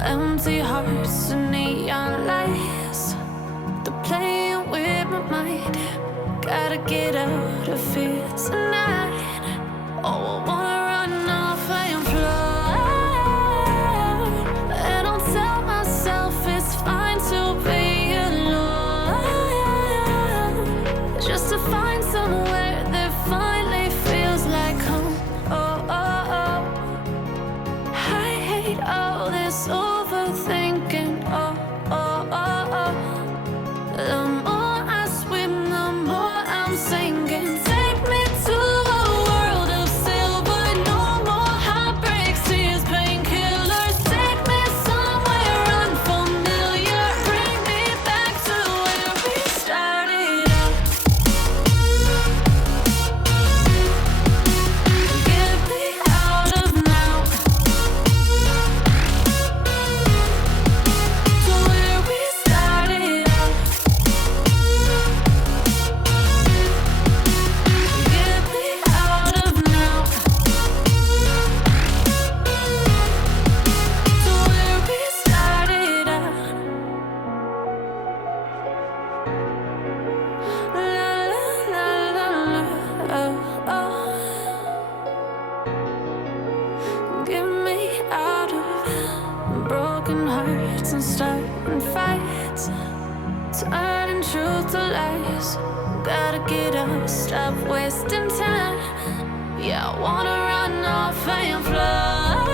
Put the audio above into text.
Empty hearts and neon lights, they're playing with my mind. Gotta get out of here tonight. Oh, I wanna run off and fly. And I'll tell myself it's fine to be alone, just to find somewhere that finally feels like home. Oh, oh, oh. I hate all this overthinking. Oh, oh, oh, oh. The more I swim, the more I'm sinking. Take me to a world of silver. No more heartbreaks, tears, painkillers. Take me somewhere unfamiliar. Bring me back to where we started out. Get me out of now, to where we started out. Get me out of now, to where we started out. La la la la la, oh, oh. Get me out of broken hearts and starting fights, turning truth to lies. Gotta get up, stop wasting time. Yeah, I wanna run off and fly.